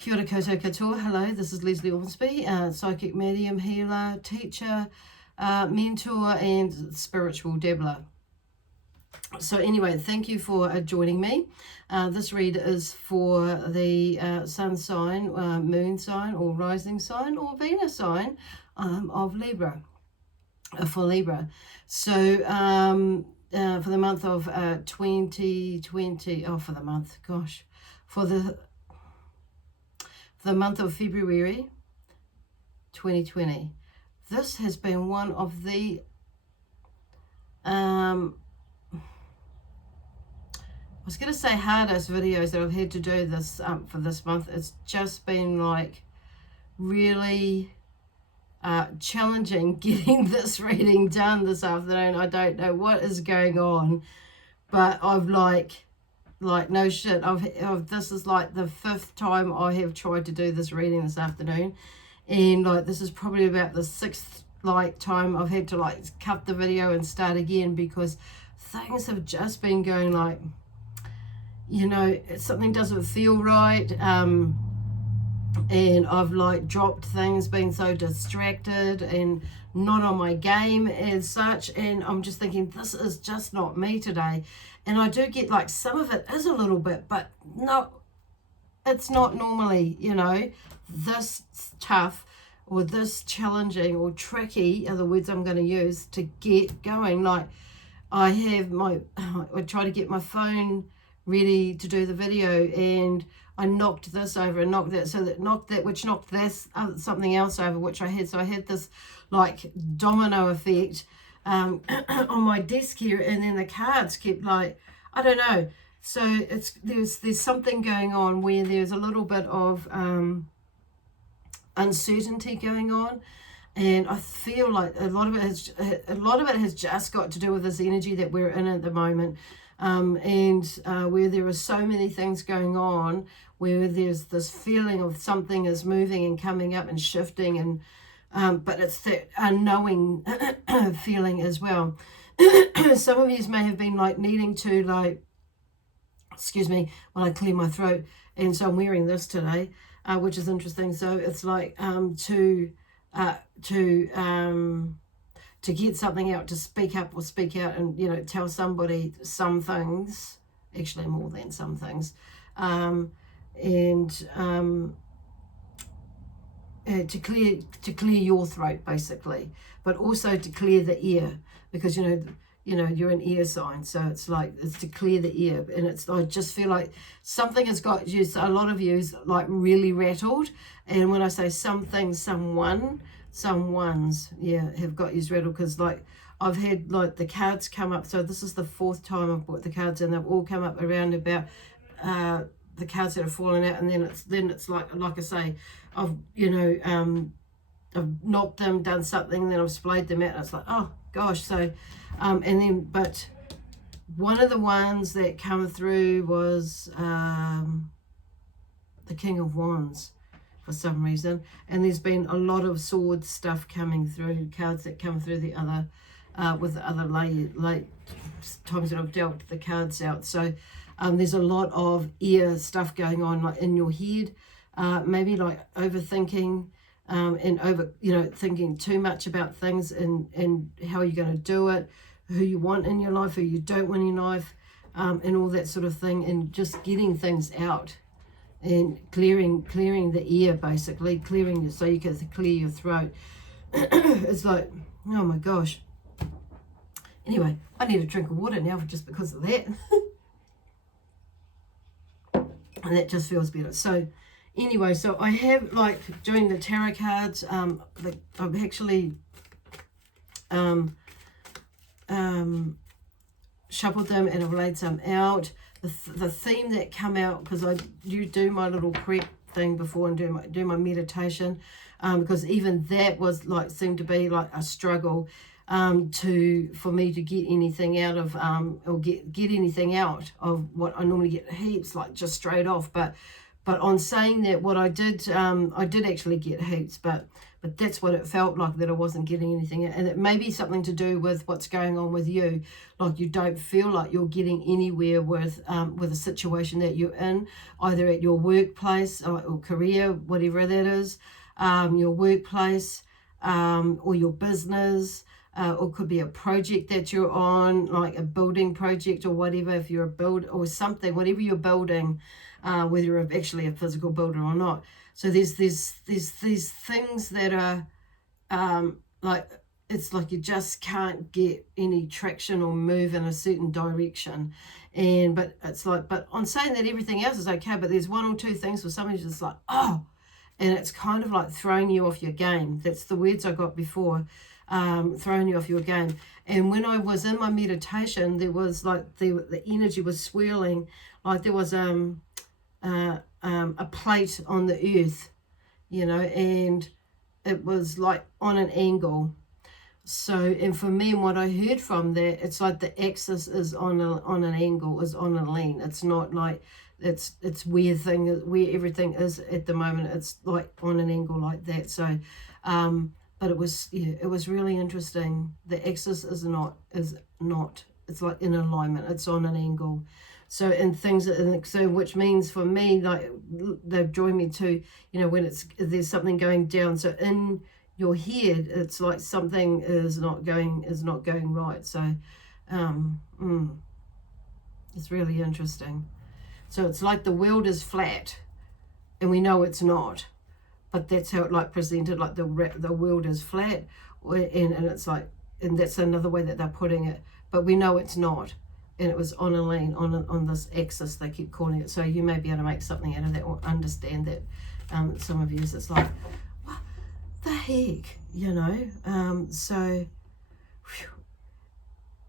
Kia ora koutou katoa. Hello, this is Lesley Ormsby, psychic medium, healer, teacher, mentor, and spiritual dabbler. So anyway, thank you for joining me. This read is for the sun sign, moon sign, or rising sign, or Venus sign of Libra, for Libra. So for the month of 2020, for the month, gosh, for the month of February 2020. This has been one of the I was going to say hardest videos that I've had to do this for this month. It's just been like really challenging getting this reading done this afternoon. I don't know what is going on, but I've like no shit, this is like the 5th time I have tried to do this reading this afternoon, and like this is probably about the 6th time I've had to like cut the video and start again, because things have just been going like, you know, something doesn't feel right, and I've like dropped things, been so distracted and not on my game as such, and I'm just thinking this is just not me today. And I do get like some of it is a little bit, but no, it's not normally, you know, this tough or this challenging or tricky are the words I'm going to use to get going. Like I try to get my phone ready to do the video, and I knocked this over and knocked that, so that knocked that, which knocked this something else over, which I had. So I had this like domino effect on my desk here, and then the cards kept like, I don't know. So it's there's something going on where there's a little bit of uncertainty going on, and I feel like a lot of it has just got to do with this energy that we're in at the moment. Where there are so many things going on, where there's this feeling of something is moving and coming up and shifting, and but it's that unknowing feeling as well. Some of you may have been like needing to like, excuse me, when I clear my throat, and so I'm wearing this today, which is interesting. So it's like to get something out, to speak up or speak out, and you know, tell somebody some things, actually more than some things, to clear your throat basically, but also to clear the ear, because you know you're an ear sign, so it's like it's to clear the ear. And it's, I just feel like something has got you, a lot of you like really rattled. And when I say something, someone's have got you rattled, because like I've had like the cards come up. So this is the 4th time I've brought the cards, and they've all come up around about the cards that have fallen out, and then it's like I say, I've knocked them, done something, then I've splayed them out, and it's like, oh gosh. So but one of the ones that come through was the King of Wands for some reason, and there's been a lot of sword stuff coming through, cards that come through the other with the other late times that I've dealt the cards out. So there's a lot of ear stuff going on, like in your head, maybe like overthinking, and thinking too much about things, and how you're going to do it, who you want in your life, who you don't want in your life, and all that sort of thing, and just getting things out and clearing the ear, basically clearing so you can clear your throat. It's like, oh my gosh. Anyway, I need a drink of water now just because of that. And that just feels better. So anyway, so I have like doing the tarot cards, I've actually shuffled them, and I've laid some out. The theme that come out, because you do my little prep thing before and do my meditation, because even that was like, seemed to be like a struggle for me to get anything out of or get anything out of what I normally get heaps, like just straight off. But on saying that, what I did actually get heaps, but but that's what it felt like, that I wasn't getting anything. And it may be something to do with what's going on with you, like you don't feel like you're getting anywhere with a situation that you're in, either at your workplace or career, whatever that is, your workplace, or your business, or could be a project that you're on, like a building project or whatever, if you're a build or something, whatever you're building, whether you're actually a physical builder or not. So there's these things that are like, it's like you just can't get any traction or move in a certain direction. And but it's like, but on saying that everything else is okay, but there's one or two things for somebody just like, oh, and it's kind of like throwing you off your game. That's the words I got before, throwing you off your game. And when I was in my meditation, there was like the energy was swirling, like there was a plate on the earth, you know, and it was like on an angle. So, and for me, what I heard from that, it's like the axis is on an angle, is on a lean. It's not like it's where everything is at the moment. It's like on an angle like that. So, but it was, yeah, it was really interesting. The axis is not. It's like in alignment. It's on an angle. So, and things, so which means for me, like they've joined me to, you know, when there's something going down. So in your head, it's like something is not going right. So it's really interesting. So it's like the world is flat, and we know it's not, but that's how it like presented, like the world is flat, and it's like, and that's another way that they're putting it, but we know it's not. And it was on a lean, on this axis, they keep calling it. So you may be able to make something out of that or understand that. Some of you, it's like, what the heck, you know? So, whew.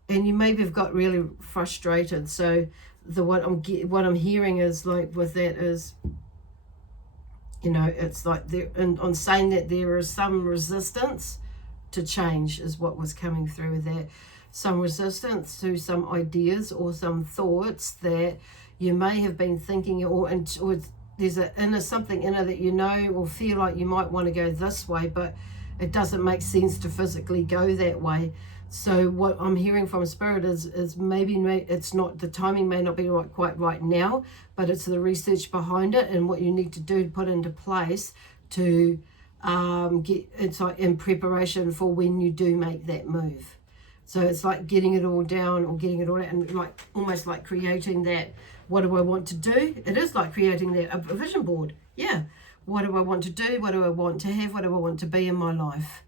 And you maybe have got really frustrated. So what I'm hearing is like with that is, you know, it's like and on saying that there is some resistance to change is what was coming through with that. Some resistance to some ideas or some thoughts that you may have been thinking, or there's something in it that you know or feel like you might want to go this way, but it doesn't make sense to physically go that way. So what I'm hearing from Spirit is maybe it's not, the timing may not be quite right now, but it's the research behind it and what you need to do to put into place to it's like in preparation for when you do make that move. So it's like getting it all down or getting it all out, and like almost like creating that, what do I want to do? It is like creating that, a vision board. Yeah. What do I want to do? What do I want to have? What do I want to be in my life?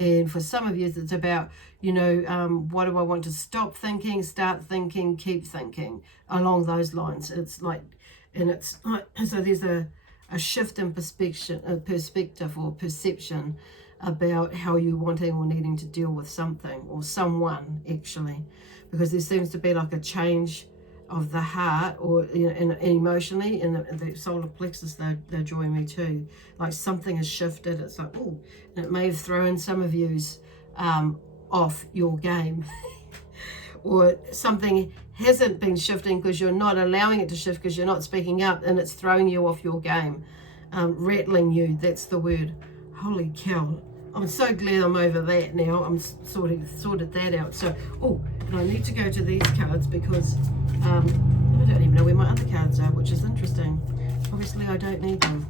And for some of you, it's about, you know, what do I want to stop thinking, start thinking, keep thinking, along those lines. It's like, and it's like, so there's a shift in perspective or perception about how you're wanting or needing to deal with something or someone, actually, because there seems to be like a change of the heart, or you know, and emotionally in the solar plexus. They're drawing me too, like something has shifted. It's like, oh, and it may have thrown some of yous off your game or something hasn't been shifting because you're not allowing it to shift, because you're not speaking up, and it's throwing you off your game, rattling you. That's the word. Holy cow. I'm so glad I'm over that now. I'm sorted that out. So, oh, and I need to go to these cards because I don't even know where my other cards are, which is interesting. Obviously, I don't need them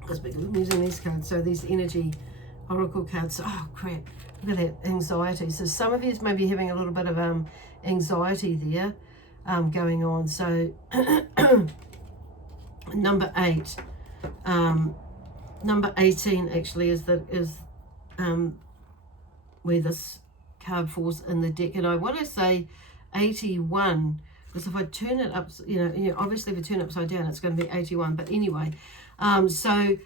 because I'm using these cards. So these energy oracle cards. Oh, crap. Look at that anxiety. So some of you may be having a little bit of anxiety there going on. So number 8. Number 18 actually is where this card falls in the deck, and I want to say 81, because if I turn it up, you know, obviously if I turn it upside down, it's going to be 81. But anyway, so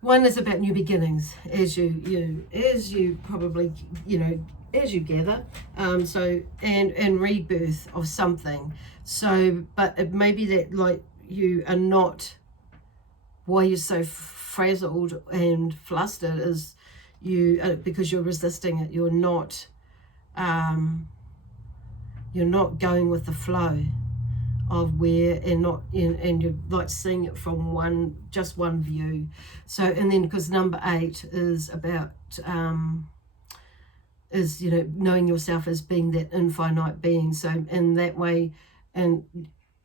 one is about new beginnings, as you probably, you know, as you gather, so and rebirth of something. So, but it may be that like you are not, why you're so frazzled and flustered is because you're resisting it. You're not going with the flow of where, and not in, and you're like seeing it from just one view. So, and then because number 8 is about knowing yourself as being that infinite being. So in that way, and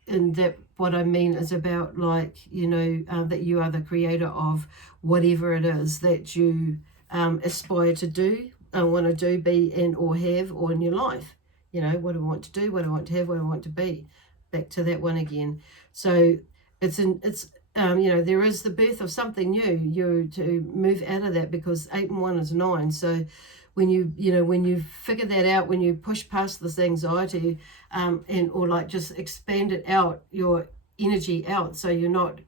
that what I mean is about like, that you are the creator of whatever it is that you aspire to do, want to do, be, and or have, or in your life. What do I want to do, what do I want to have, what do I want to be? Back to that one again. So there is the birth of something new. You to move out of that, because 8 and 1 is 9. So when you figure that out, when you push past this anxiety, or like just expand it out, your energy out, so you're not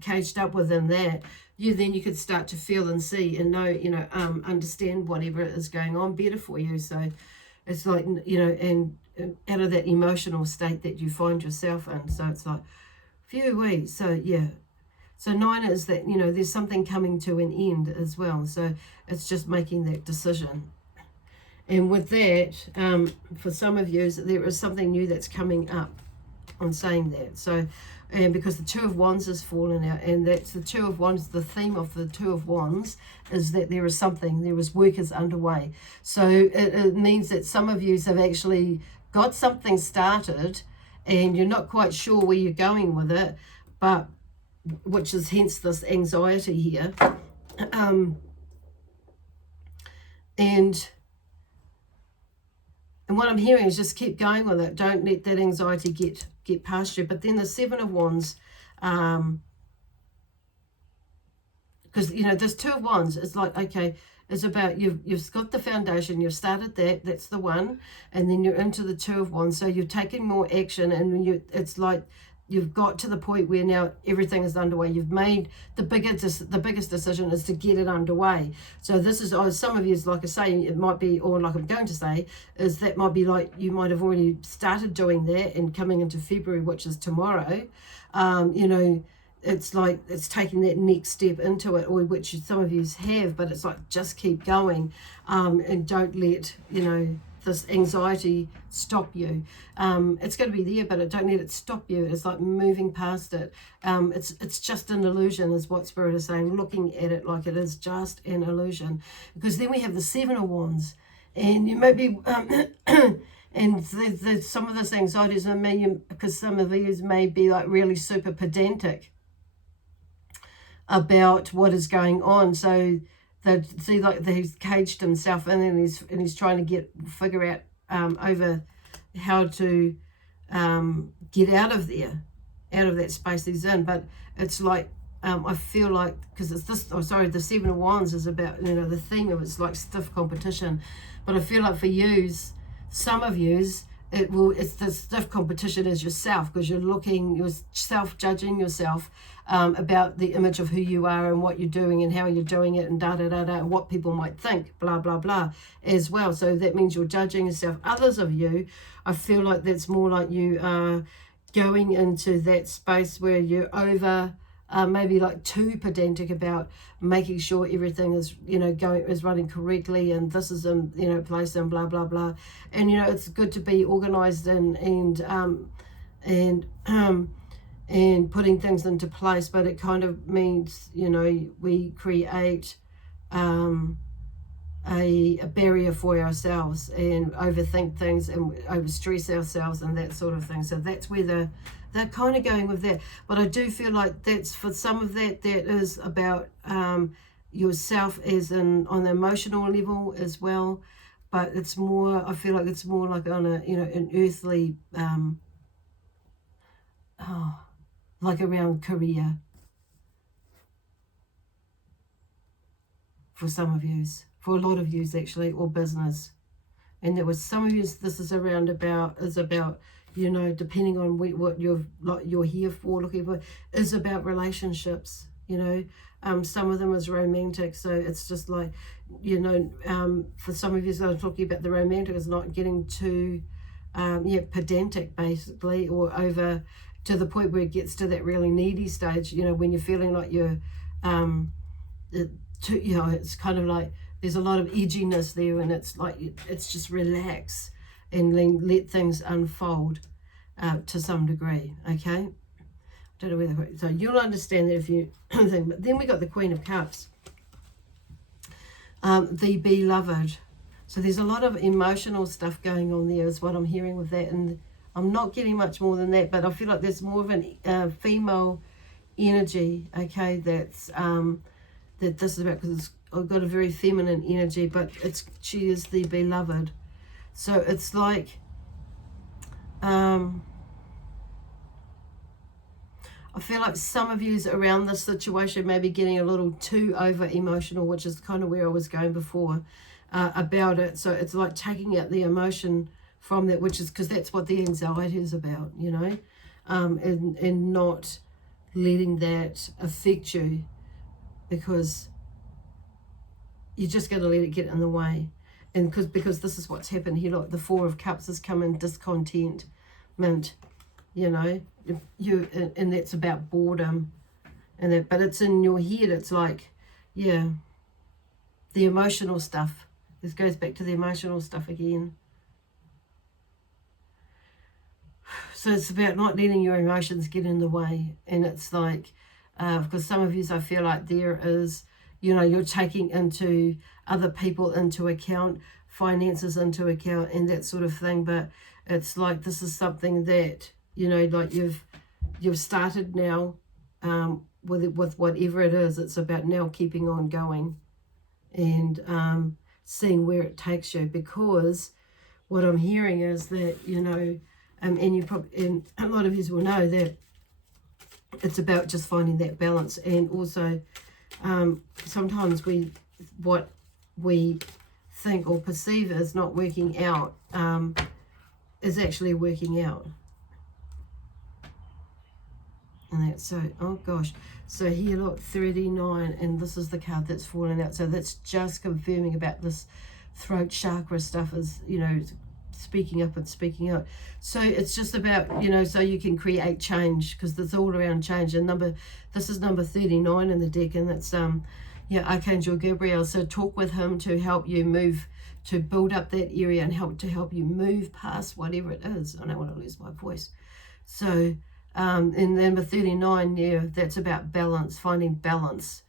caged up within that, then you could start to feel and see and know, understand whatever is going on better for you. So it's like, and out of that emotional state that you find yourself in. So it's like, phew wee. So yeah. So 9 is that, there's something coming to an end as well. So it's just making that decision. And with that, for some of you, there is something new that's coming up on saying that. So, and because the 2 of Wands has fallen out, and that's the 2 of Wands, the theme of the 2 of Wands is that there is work is underway. So it means that some of you have actually got something started and you're not quite sure where you're going with it, but which is hence this anxiety here. And what I'm hearing is just keep going with it. Don't let that anxiety get past you. But then the 7 of Wands, because this 2 of Wands is like, okay, it's about you've got the foundation, you've started that's the one, and then you're into the 2 of Wands. So you're taking more action, and it's like you've got to the point where now everything is underway. You've made the biggest decision is to get it underway. So this is, some of you, like I say, it might be, or like I'm going to say, is that might be like you might have already started doing that, and coming into February, which is tomorrow, it's like it's taking that next step into it, or which some of you have, but it's like just keep going, and don't let this anxiety stop you. It's going to be there, but don't let it stop you. It's like moving past it. It's just an illusion, is what Spirit is saying, looking at it like it is just an illusion. Because then we have the 7 of Wands, and you may be and some of this anxiety is because some of you may be like really super pedantic about what is going on. So that see, like he's caged himself in, and he's trying to figure out over how to get out of that space he's in. But it's like I feel like, because it's this, the 7 of Wands is about, the theme of it's like stiff competition. But I feel like for yous, some of yous, it's the stiff competition is yourself, because you're self-judging yourself about the image of who you are and what you're doing and how you're doing it, and and what people might think, blah blah blah, as well. So that means you're judging yourself. Others of you, I feel like that's more like you are going into that space where you're over maybe like too pedantic about making sure everything is is running correctly, and this is in place, and blah blah blah. And it's good to be organized and putting things into place, but it kind of means we create a barrier for ourselves and overthink things and overstress ourselves and that sort of thing. So that's where they're kind of going with that. But I do feel like that's, for some of that is about yourself as on the emotional level as well. But it's more, I feel like it's more like on a, an earthly, like around career for some of yous, for a lot of yous actually, or business. And there was some of yous, this is about, depending on what you're here for, looking for, is about relationships, some of them is romantic. So it's just like, for some of you, so I'm talking about the romantic is not getting too, pedantic basically, or over to the point where it gets to that really needy stage, when you're feeling like you're, it's kind of like there's a lot of edginess there, and it's like, it's just relax and let things unfold. to some degree, okay? Don't know whether, so you'll understand that if you think. But then we got the Queen of Cups, the beloved. So there's a lot of emotional stuff going on there is what I'm hearing with that, and I'm not getting much more than that, but I feel like there's more of an female energy, okay, that's that this is about, because I've got a very feminine energy, but she is the beloved. So it's like I feel like some of you around this situation may be getting a little too over emotional, which is kind of where I was going before about it. So it's like taking out the emotion from that, which is because that's what the anxiety is about, you know, and not letting that affect you, because you're just going to let it get in the way. And because this is what's happened here. Look, the Four of Cups has come in discontentment, you know, and that's about boredom, and that, but it's in your head. It's like, yeah, the emotional stuff. This goes back to the emotional stuff again. So it's about not letting your emotions get in the way. And it's like, because some of you, I feel like there is, you know, you're taking into other people into account, finances into account, and that sort of thing. But it's like, this is something that, you know, like you've started now with whatever it is. It's about now keeping on going and seeing where it takes you, because what I'm hearing is that, you know, and you probably, and a lot of you will know that it's about just finding that balance. And also sometimes what we think or perceive as not working out is actually working out. And that's so, oh gosh, so here look, 39, and this is the card that's fallen out. So that's just confirming about this throat chakra stuff, is, you know, speaking up and speaking out. So it's just about, you know, so you can create change, because it's all around change. And this is number 39 in the deck, and it's yeah, Archangel Gabriel. So talk with him to help you move, to build up that area and help you move past whatever it is. I don't want to lose my voice. So in number 39, yeah, that's about balance, finding balance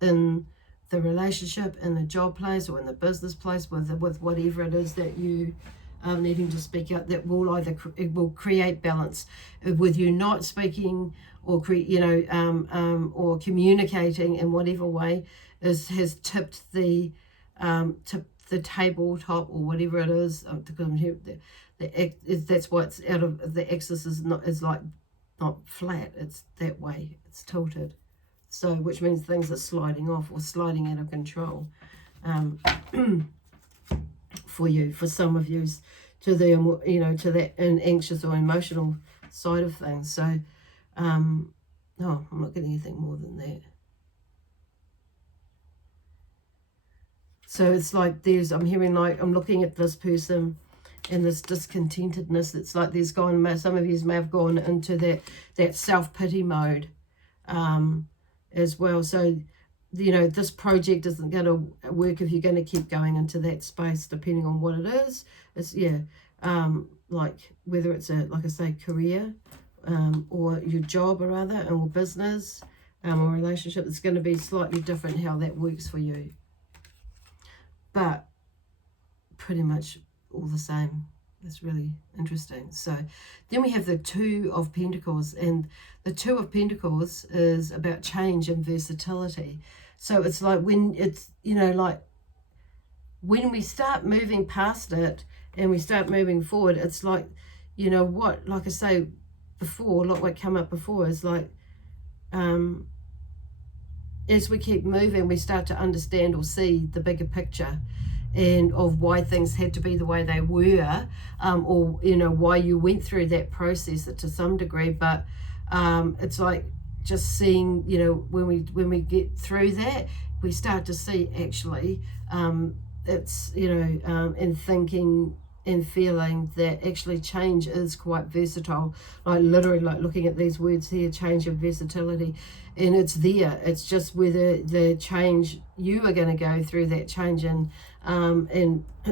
in the relationship, in the job place, or in the business place, with whatever it is that you needing to speak out, that will it will create balance. With you not speaking or or communicating in whatever way has tipped the tabletop or whatever it is. Because I'm here, that's why it's out of the axis is like not flat. It's that way. It's tilted. So which means things are sliding off or sliding out of control. For you, for some of you, to the, you know, to that anxious or emotional side of things. So no, I'm not getting anything more than that. So it's like I'm hearing, like, I'm looking at this person and this discontentedness. It's like some of you may have gone into that self-pity mode as well. So, you know, this project isn't going to work if you're going to keep going into that space, depending on what it is. It's, yeah, like whether it's like I say, career or your job or other, or business or relationship. It's going to be slightly different how that works for you. But pretty much all the same. It's really interesting. So then we have the Two of Pentacles, and the Two of Pentacles is about change and versatility. So it's like when it's, you know, like when we start moving past it and we start moving forward, it's like, you know what, like I say before, like what came up before is like, as we keep moving, we start to understand or see the bigger picture, and of why things had to be the way they were, or, you know, why you went through that process to some degree. But it's like just seeing, you know, when we get through that, we start to see actually it's, you know, and thinking and feeling that actually change is quite versatile. Like literally, like looking at these words here, change and versatility, and it's there. It's just whether the change, you are going to go through that change and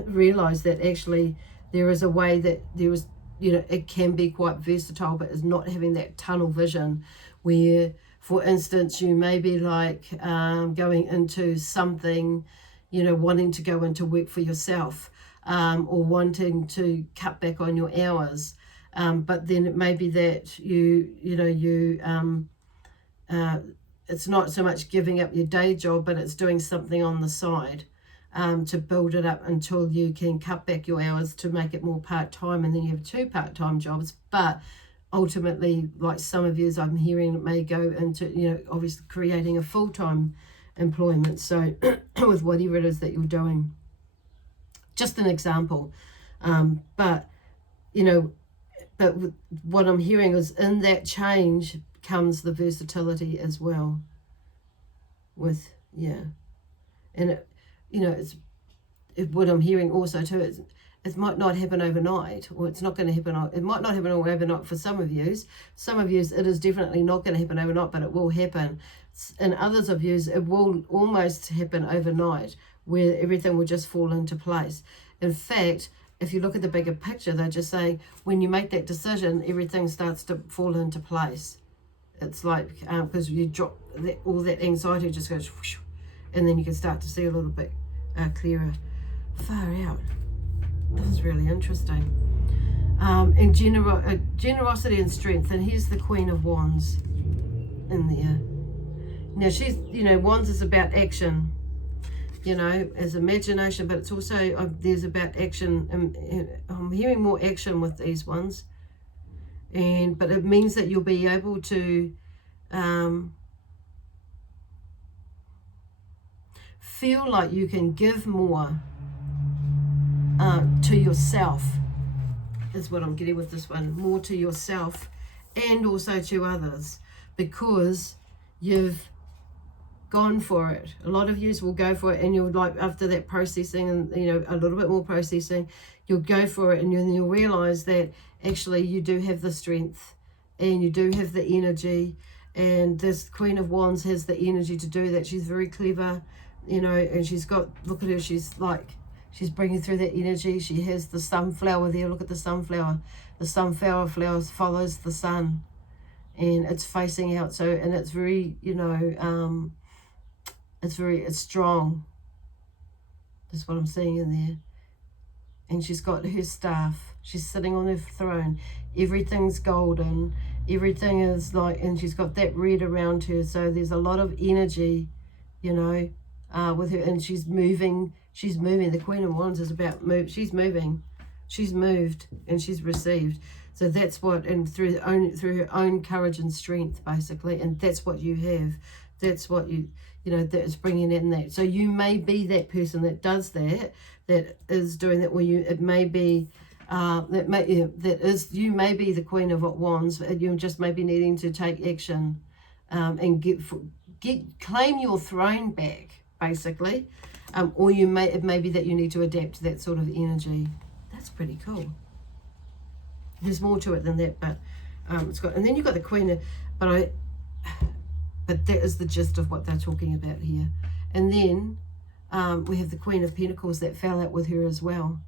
realize that actually there is a way that there is you know, it can be quite versatile, but it's not having that tunnel vision where, for instance, you may be like going into something, you know, wanting to go into work for yourself, or wanting to cut back on your hours. But then it may be that it's not so much giving up your day job, but it's doing something on the side to build it up until you can cut back your hours to make it more part-time, and then you have 2 part-time jobs. But ultimately, like some of you, I'm hearing, it may go into, you know, obviously creating a full-time employment. So with whatever it is that you're doing, just an example. But you know, but what I'm hearing is in that change comes the versatility as well. With and it, you know, what I'm hearing also too is it might not happen overnight, or it's not going to happen. It might not happen overnight for some of you. Some of you, it is definitely not going to happen overnight, but it will happen. And others of you, it will almost happen overnight, where everything will just fall into place. In fact, if you look at the bigger picture, they're just saying when you make that decision, everything starts to fall into place. It's like, because you drop all that anxiety just goes whoosh, and then you can start to see a little bit clearer. Far out. This is really interesting. And generosity and strength. And here's the Queen of Wands in there. Now she's, you know, Wands is about action, you know, as imagination, but it's also, there's about action. And I'm hearing more action with these ones. But it means that you'll be able to feel like you can give more to yourself, is what I'm getting with this one. More to yourself and also to others, because you've gone for it. A lot of you will go for it, and you'll, like, after that processing and, you know, a little bit more processing, you'll go for it, and you'll realize that actually you do have the strength and you do have the energy. And this Queen of Wands has the energy to do that. She's very clever, you know, and she's got, look at her, she's bringing through that energy. She has the sunflower there. Look at the sunflower. The sunflower flowers follows the sun, and it's facing out. So, and it's very, you know, it's strong. That's what I'm seeing in there. And she's got her staff. She's sitting on her throne. Everything's golden. Everything is like, and she's got that red around her. So there's a lot of energy, you know, with her, and she's moving. She's moving. The Queen of Wands is about move. She's moving. She's moved, and she's received. So that's what, and through her own courage and strength, basically, and that's what you have. That's what you know, that's bringing in that. So you may be that person that does that, that is doing that. Where you, it may be, you may be the Queen of Wands. You just may be needing to take action, and claim your throne back, basically. Or it may be that you need to adapt to that sort of energy. That's pretty cool. There's more to it than that, but it's got. And then you've got the Queen, but that is the gist of what they're talking about here. And then we have the Queen of Pentacles that fell out with her as well.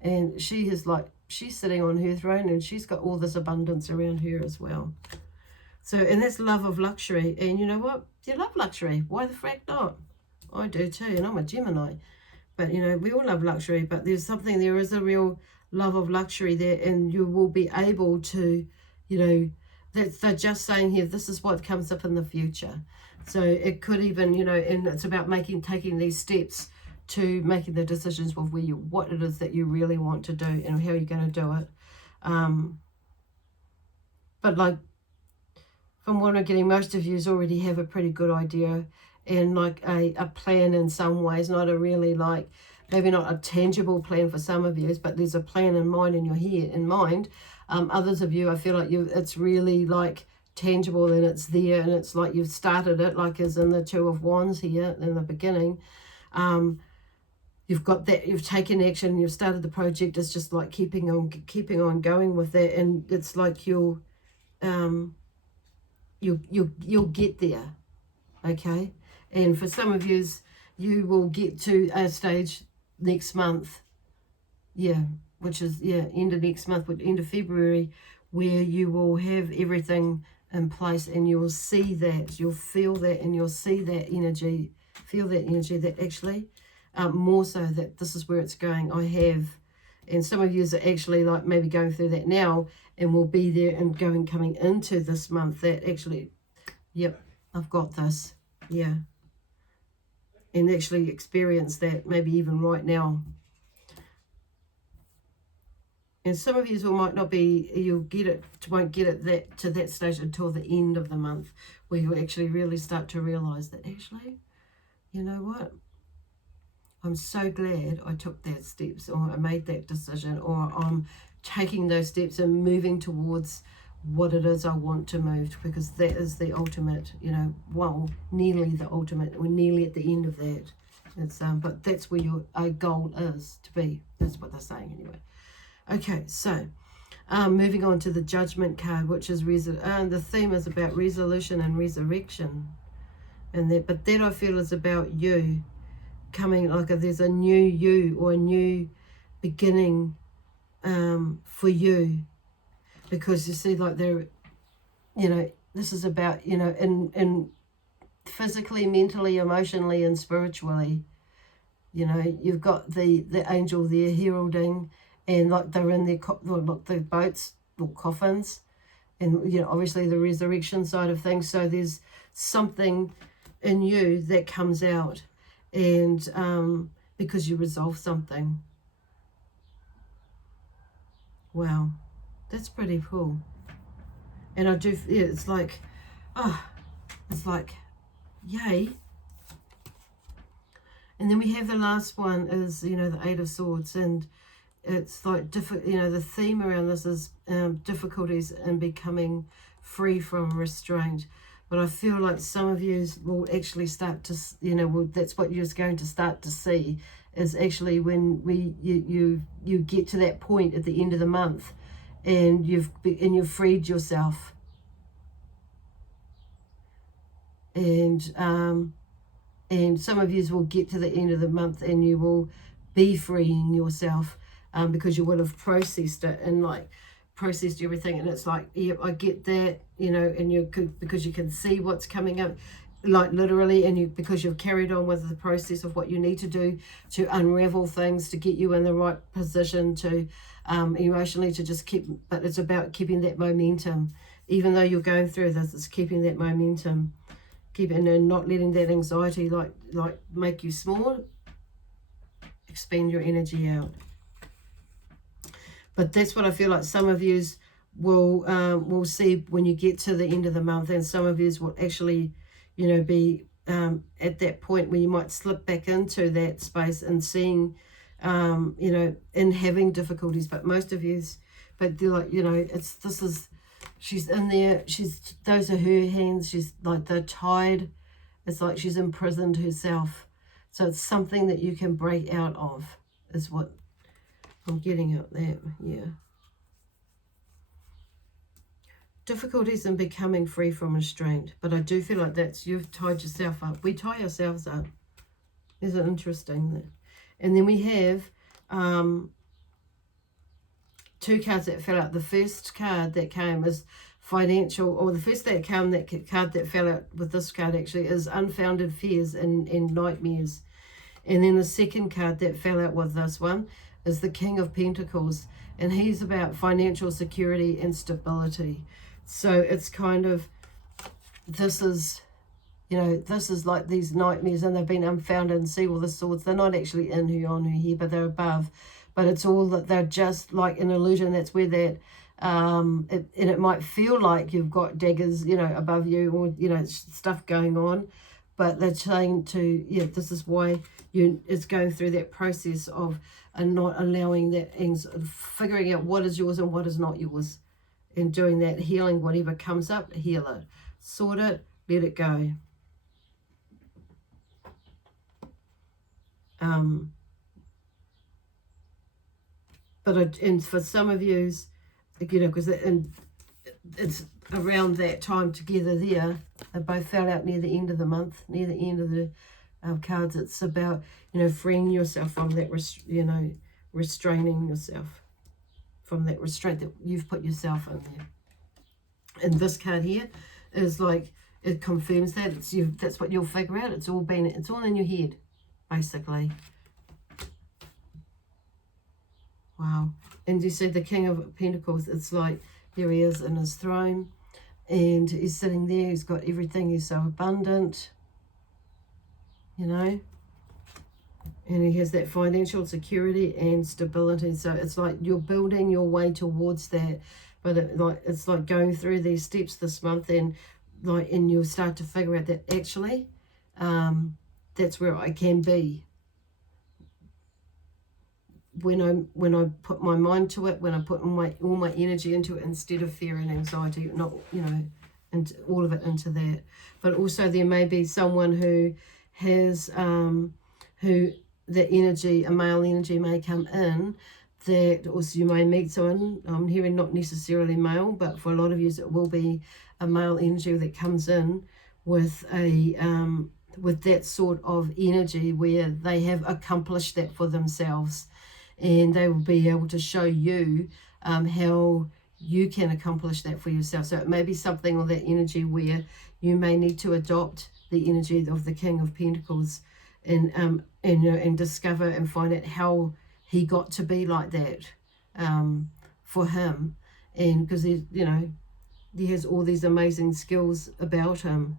And she is like, she's sitting on her throne, and she's got all this abundance around her as well. So, and that's love of luxury. And you know what? You love luxury. Why the frack not? I do too, and I'm a Gemini. But, you know, we all love luxury, but there is a real love of luxury there, and you will be able to, you know, they're just saying here, this is what comes up in the future. So it could even, you know, and it's about taking these steps to making the decisions of what it is that you really want to do and how you're going to do it. But like, from what I'm getting, most of you already have a pretty good idea, and like a plan in some ways, not a really like, maybe not a tangible plan for some of you, but there's a plan in mind in your head, in mind. Others of you, I feel like it's really like tangible, and it's there, and it's like you've started it, like as in the Two of Wands here in the beginning. You've got that, you've taken action, you've started the project. It's just like keeping on going with that, and it's like you'll get there, okay? And for some of you will get to a stage next month, yeah, which is, yeah, end of next month, end of February, where you will have everything in place and you'll see that, you'll feel that, and you'll see that energy, feel that energy, that actually, more so that this is where it's going. I have, and some of you are actually like maybe going through that now and will be there and coming into this month that actually, yep, I've got this, yeah, and actually experience that maybe even right now. And some of you will might not be, you'll get it, won't get it to that stage until the end of the month, where you actually really start to realize that actually, you know what, I'm so glad I took that steps, or I made that decision, or I'm taking those steps and moving towards what it is I want to move, because that is the ultimate, you know, well, nearly the ultimate. We're nearly at the end of that. It's but that's where your goal is to be. That's what they're saying anyway. Okay, so moving on to the Judgment card, which is the theme is about resolution and resurrection, and that, but that I feel is about you coming, like if there's a new you or a new beginning for you, because you see, like there, you know, this is about, you know, in physically, mentally, emotionally, and spiritually. You know, you've got the angel there heralding, and like they're in their like the boats or coffins, and you know, obviously the resurrection side of things. So there's something in you that comes out, and because you resolve something. Wow, that's pretty cool. And I do, yeah, it's like, oh, it's like, yay. And then we have the last one is, you know, the Eight of Swords, and it's like, you know, the theme around this is difficulties in becoming free from restraint. But I feel like some of you will actually start to, you know, that's what you're going to start to see, is actually when you get to that point at the end of the month, and you've freed yourself, and some of you will get to the end of the month and you will be freeing yourself, because you will have processed it and like processed everything, and it's like, yeah, I get that, you know, and you could, because you can see what's coming up, like literally, and you, because you've carried on with the process of what you need to do to unravel things to get you in the right position to emotionally to just keep, but it's about keeping that momentum, even though you're going through this, it's keeping that momentum, keeping, and not letting that anxiety like make you small, expand your energy out. But that's what I feel like some of yous will see when you get to the end of the month, and some of yous will actually, you know, be at that point where you might slip back into that space and seeing, you know, and having difficulties. But most of yous, but they're like, you know, she's in there, those are her hands, she's like, they're tied, it's like she's imprisoned herself. So it's something that you can break out of, is what I'm getting at there, yeah. Difficulties in becoming free from restraint. But I do feel like that's, you've tied yourself up. We tie ourselves up. Isn't it interesting? And then we have two cards that fell out. The first card that came is financial, or the first that came, that card that fell out with this card actually is unfounded fears and nightmares. And then the second card that fell out with this one is the King of Pentacles, and he's about financial security and stability. So it's kind of, this is, you know, this is like these nightmares, and they've been unfounded, and see all the swords, they're not actually in her, on her here, but they're above, but it's all that they're just like an illusion. That's where that and it might feel like you've got daggers, you know, above you, or, you know, stuff going on, but they're saying to, yeah, this is why it's going through that process of not allowing that, figuring out what is yours and what is not yours, and doing that healing. Whatever comes up, heal it, sort it, let it go. And for some of yous, you know, because it's around that time together there, they both fell out near the end of the month, near the end of the cards. It's about, you know, freeing yourself from that, you know, restraining yourself. from that restraint that you've put yourself in there. And this card here is like, it confirms that. It's you. That's what you'll figure out. It's all in your head, basically. Wow. And you see the King of Pentacles, it's like, there he is in his throne. And he's sitting there. He's got everything. He's so abundant. You know. And he has that financial security and stability. So it's like you're building your way towards that. But it's like going through these steps this month, and you'll start to figure out that actually that's where I can be. When I put my mind to it, when I put all my energy into it instead of fear and anxiety, not, you know, and all of it into that. But also there may be someone who has who the energy, a male energy may come in, that also you may meet someone, I'm hearing not necessarily male, but for a lot of you it will be a male energy that comes in with a with that sort of energy where they have accomplished that for themselves, and they will be able to show you how you can accomplish that for yourself. So it may be something or that energy where you may need to adopt the energy of the King of Pentacles and discover and find out how he got to be like that for him. And because he has all these amazing skills about him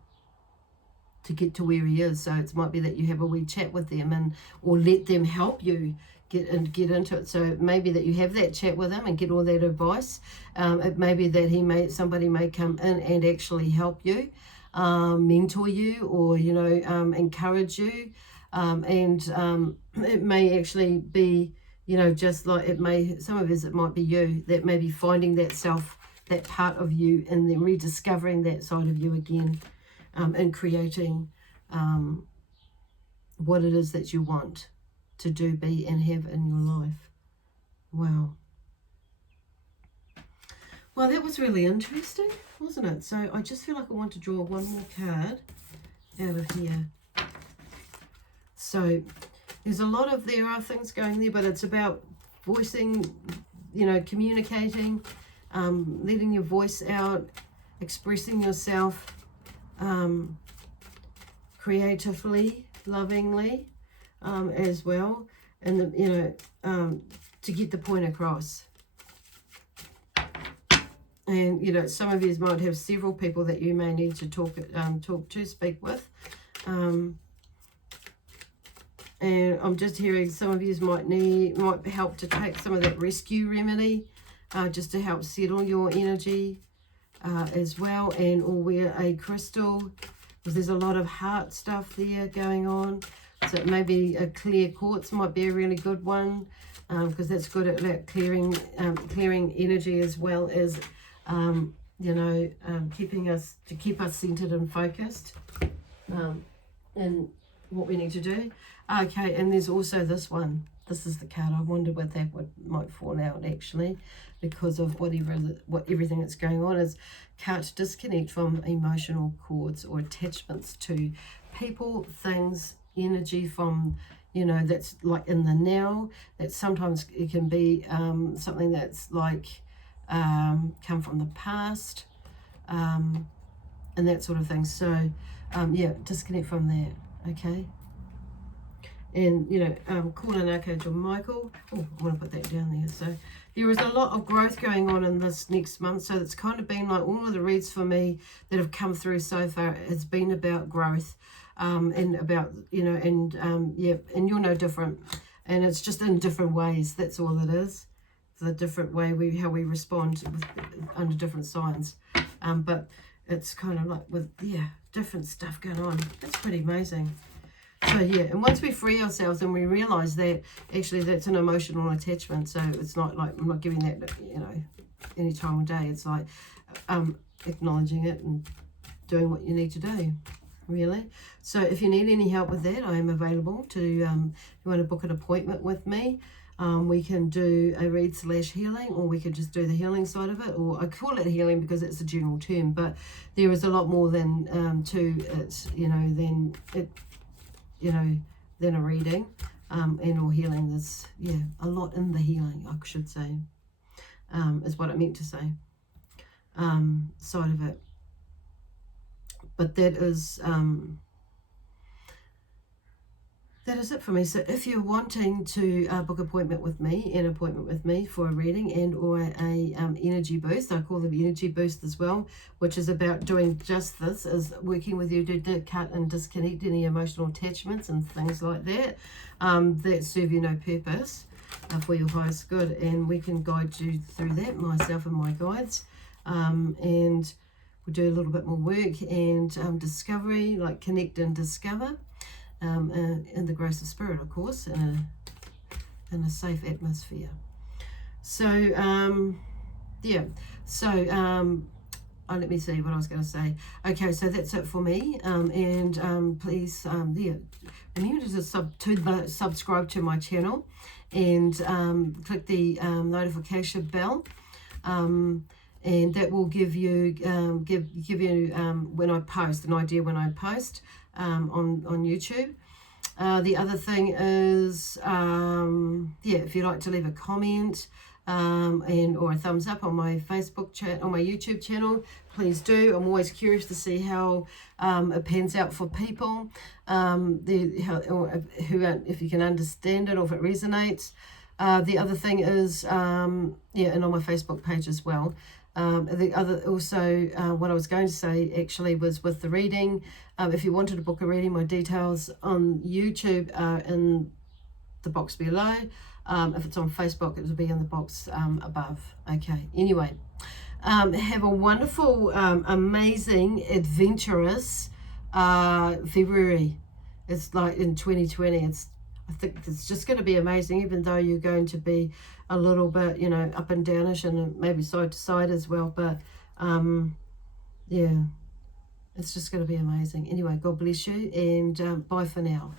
to get to where he is. So it might be that you have a wee chat with them, or let them help you get into it. So it may be that you have that chat with him and get all that advice. It may be that somebody may come in and actually help you, mentor you, or encourage you, and it may actually be, just like some of it might be you that may be finding that part of you, and then rediscovering that side of you again, and creating what it is that you want to do, be, and have in your life. Wow. Well, that was really interesting, wasn't it? So I just feel like I want to draw one more card out of here. So there are things going there, but it's about voicing, communicating, letting your voice out, expressing yourself creatively, lovingly, as well, and to get the point across. And some of you might have several people that you may need to speak with. And I'm just hearing some of you might help to take some of that rescue remedy, just to help settle your energy as well, or wear a crystal, because there's a lot of heart stuff there going on. So maybe a clear quartz might be a really good one, because that's good at that clearing energy, as well as keep us centered and focused in what we need to do. Okay, and there's also this one. This is the card. I wondered what that might fall out, actually, because of everything that's going on. Is can't disconnect from emotional cords or attachments to people, things, energy from, that's like in the now. That sometimes it can be something that's like come from the past, and that sort of thing. So yeah, disconnect from that. Okay. And call in Archangel Michael. Oh, I want to put that down there. So there is a lot of growth going on in this next month. So it's kind of been like all of the reads for me that have come through so far has been about growth, and about and you're no different. And it's just in different ways. That's all it is. It's a different way how we respond under different signs. But it's kind of like with different stuff going on. That's pretty amazing. So yeah, and once we free ourselves and we realize that actually that's an emotional attachment, so it's not like I'm not giving that any time of day. It's like acknowledging it and doing what you need to do, really. So if you need any help with that, I am available to if you want to book an appointment with me. We can do a read/healing, or we could just do the healing side of it, or I call it healing because it's a general term, but there is a lot more than to it, than a reading, and or healing. There's a lot in the healing, I should say. is what I meant to say, side of it. But that is it for me. So if you're wanting to book an appointment with me for a reading and or a energy boost, I call them energy boost as well, which is about doing just this, is working with you to cut and disconnect any emotional attachments and things like that that serve you no purpose for your highest good. And we can guide you through that, myself and my guides. And we'll do a little bit more work and discovery, like connect and discover. In the grace of spirit, of course, in a safe atmosphere. So, yeah. So, let me see what I was going to say. Okay, so that's it for me. And please, yeah, remember to subscribe to my channel and click the notification bell. And that will give you when I post, an idea when I post on YouTube. The other thing is, yeah, if you'd like to leave a comment and or a thumbs up on my Facebook chat, on my YouTube channel, please do. I'm always curious to see how it pans out for people, if you can understand it or if it resonates. The other thing is, yeah, and on my Facebook page as well. The other also, what I was going to say actually was with the reading. If you wanted to book a reading, my details on YouTube are in the box below. If it's on Facebook, it will be in the box above. Okay, anyway, have a wonderful, amazing, adventurous February. It's like in 2020. I think it's just going to be amazing, even though you're going to be a little bit, you know, up and downish and maybe side to side as well. But, yeah, it's just going to be amazing. Anyway, God bless you and bye for now.